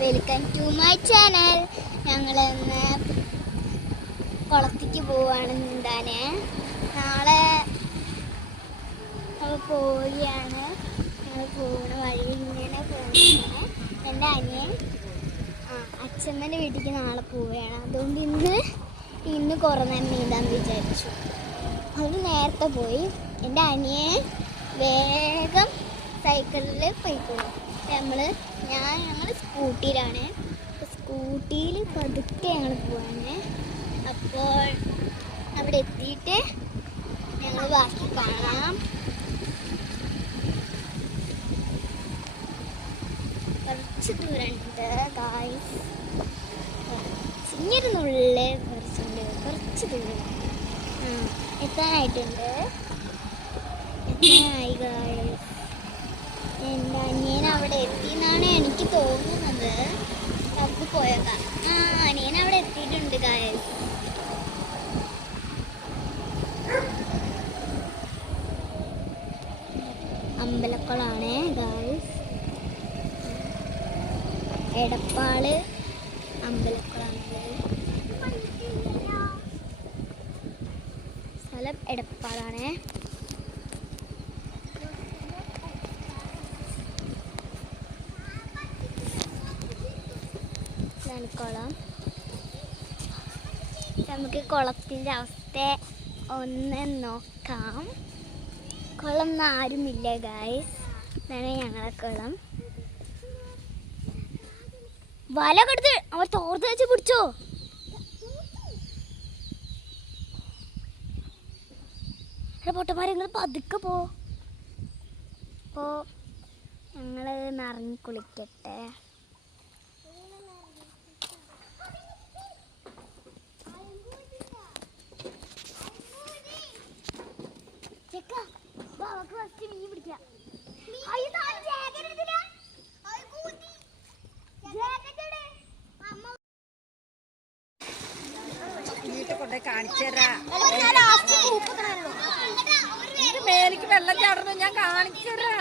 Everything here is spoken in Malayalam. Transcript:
Welcome to my channel. ഞങ്ങളിന്ന് കുളത്തേക്ക് പോവാണ് നീന്താന്. നാളെ പോവുകയാണ്. ഞങ്ങൾ പോകുന്ന വഴി ഇങ്ങനെ പോകുകയാണ്. എൻ്റെ അനിയൻ അച്ഛമ്മൻ്റെ വീട്ടിലേക്ക് നാളെ പോവുകയാണ്. അതുകൊണ്ട് ഇന്ന് കുറേ നേരം നീന്താന്ന് വിചാരിച്ചു. അത് നേരത്തെ പോയി. എൻ്റെ അനിയൻ വേഗം സൈക്കിളിൽ പോയിക്കോളും. ഞങ്ങൾ സ്കൂട്ടിയിലാണ്. സ്കൂട്ടിയിൽ പതുക്കെ ഞങ്ങൾ പോവാണ്. അപ്പോൾ അവിടെ എത്തിയിട്ട് ഞങ്ങൾ ബാക്കി കാണാം. കുറച്ച് ദൂരമുണ്ട് ഗായ്സ്. ഇങ്ങനെയുള്ള കുറച്ച് ദൂരം എത്താനായിട്ടുണ്ട്. എത്താനായി ഗായ്സ്. എൻ്റെ അനിയൻ അവിടെ എത്തിയെന്നാണ് എനിക്ക് തോന്നുന്നത്. നമുക്ക് പോയേക്കാം. അനിയൻ അവിടെ എത്തിയിട്ടുണ്ട് ഗായ്സ്. അമ്പലക്കുളമാണ് ഗായ്സ്. എടപ്പാള് അമ്പലക്കുളമാണ്. സ്ഥലം എടപ്പാളാണ്. കുളം. നമുക്ക് കുളത്തിൻ്റെ അവസ്ഥ ഒന്ന് നോക്കാം. കുളം ആരുമില്ല ഗായ്സ്. ഇതാണ് ഞങ്ങളെ കുളം. വല കെടുത്ത് അവർ തോർത്ത് വെച്ച് പിടിച്ചോ. പൊട്ടന്മാരെ പതുക്കെ പോ. ഞങ്ങൾ നിറഞ്ഞു കുളിക്കട്ടെ. കാണിച്ചരാ മേലേക്ക് വെള്ളം ചാടുന്നു. ഞാൻ കാണിച്ചരാ.